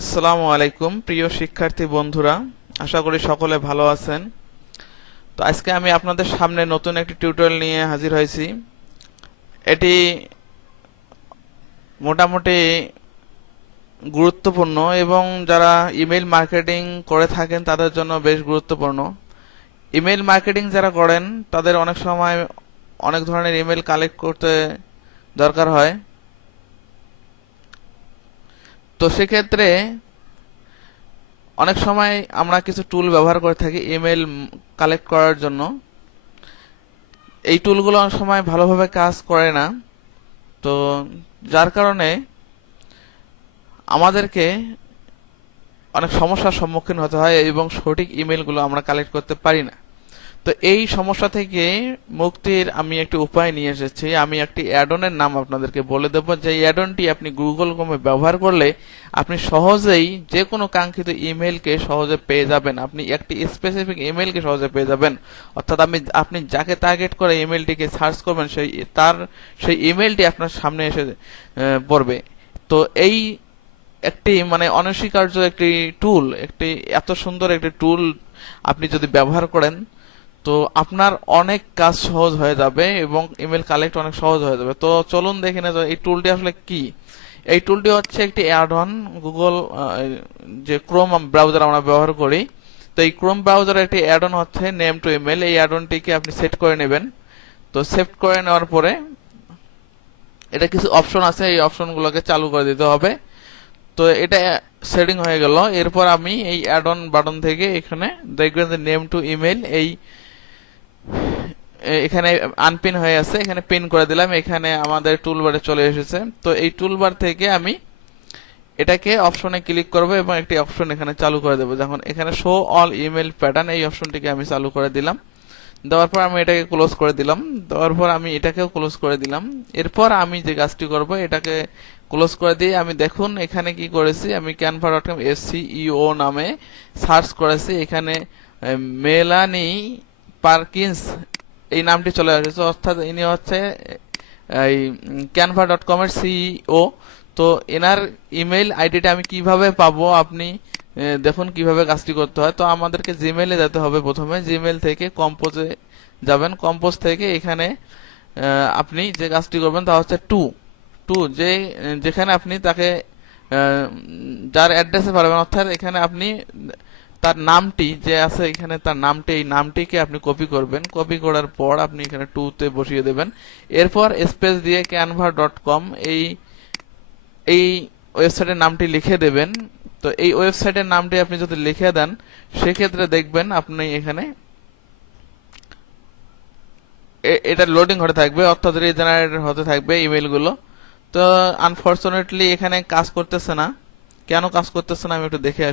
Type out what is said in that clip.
আসসালামু আলাইকুম প্রিয় শিক্ষার্থী বন্ধুরা, আশা করি সকলে ভালো আছেন। তো আজকে আমি আপনাদের সামনে নতুন একটি টিউটোরিয়াল নিয়ে হাজির হয়েছি। এটি মোটামুটি গুরুত্বপূর্ণ এবং যারা ইমেল মার্কেটিং করে থাকেন তাদের জন্য বেশ গুরুত্বপূর্ণ। ইমেল মার্কেটিং যারা করেন তাদের অনেক সময় অনেক ধরনের ইমেল কালেক্ট করতে দরকার হয়। তো সেক্ষেত্রে অনেক সময় আমরা কিছু টুল ব্যবহার করে থাকি ইমেল কালেক্ট করার জন্য। এই টুলগুলো অনেক সময় ভালোভাবে কাজ করে না, তো যার কারণে আমাদেরকে অনেক সমস্যার সম্মুখীন হতে হয় এবং সঠিক ইমেলগুলো আমরা কালেক্ট করতে পারি না। তো এই সমস্যা থেকে মুক্তির আমি একটি উপায় নিয়ে এসেছি। আমি একটি অ্যাডনের নাম আপনাদেরকে বলে দেব, যে অ্যাডনটি আপনি গুগল ক্রোমে ব্যবহার করলে আপনি সহজেই যে কোনো কাঙ্ক্ষিত ইমেলকে সহজে পেয়ে যাবেন। আপনি একটি স্পেসিফিক ইমেলকে সহজে পেয়ে যাবেন, অর্থাৎ আপনি যাকে টার্গেট করে ইমেলটিকে সার্চ করবেন সেই ইমেলটি আপনার সামনে এসে পড়বে। তো এই একটি অনস্বীকার্য একটি টুল, একটি এত সুন্দর একটি টুল আপনি যদি ব্যবহার করেন তো আপনার অনেক কাজ সহজ হয়ে যাবে এবং ইমেল কালেক্ট অনেক সহজ হয়ে যাবে। তো চলুন দেখে নেওয়া যায় এই টুলটি আসলে কি। এই টুলটি হচ্ছে একটি অ্যাড অন গুগল, যে ক্রোম ব্রাউজার আমরা ব্যবহার করি। তো এই ক্রোম ব্রাউজারের একটি অ্যাড অন হচ্ছে নেম টু ইমেল। এই অ্যাড অনটিকে আপনি সেট করে নেবেন। তো সেট করে নেওয়ার পরে এটা কিছু অপশন আছে, এই অপশনগুলোকে চালু করে দিতে হবে। তো এটা সেটিং হয়ে গেল। এরপর আমি এই অ্যাড অন বাটন থেকে এখানে দেখবেন যে নেম টু ইমেল এখানে আনপিন হয়ে আছে, এখানে পিন করে দিলাম। এখানে আমাদের টুলবারে চলে এসেছে। তো এই টুলবার থেকে আমি এটাকে অপশনে ক্লিক করব এবং একটি অপশন এখানে চালু করে দেবো। যখন এখানে শো অল ইমেল প্যাটার্ন, এই অপশনটিকে আমি চালু করে দিলাম। দেওয়ার পর আমি এটাকে ক্লোজ করে দিলাম। দেওয়ার পর আমি এটাকেও ক্লোজ করে দিলাম। এরপর আমি যে কাজটি করব, এটাকে ক্লোজ করে দিয়ে আমি দেখুন এখানে কি করেছি। আমি canva.com SEO নামে সার্চ করেছি। এখানে মেলানি পার্কিন্স এই নামটি চলে আসছে, অর্থাৎ ইনি হচ্ছে এই canva.com এর সিইও। তো এনার ইমেল আইডিটা আমি কিভাবে পাবো, আপনি দেখুন কিভাবে কাজটি করতে হয়। তো আমাদেরকে জিমেইলে যেতে হবে। প্রথমে জিমেইল থেকে কম্পোজে যাবেন। কম্পোজ থেকে এখানে আপনি যে কাজটি করবেন তা হচ্ছে টু যেখানে আপনি তাকে যার অ্যাড্রেসে পাঠাবেন, অর্থাৎ এখানে আপনি তার নামটি যে আছে এখানে, তার নামটি, এই নামটিকে আপনি কপি করবেন। কপি করার পর আপনি এখানে টুতে বসিয়ে দেবেন। এরপর স্পেস দিয়ে canva.com এই ওয়েবসাইটের নামটি লিখে দেবেন। তো এই ওয়েবসাইটের নামটি আপনি যদি লিখে দেন, সেক্ষেত্রে দেখবেন আপনি এখানে এটা লোডিং হতে থাকবে, অর্থাৎ রিজেনারেট হতে থাকবে ইমেলগুলো। তো আনফরচুনেটলি এখানে কাজ করতেছে না। কেন কাজ করতেছে না আমি একটু দেখে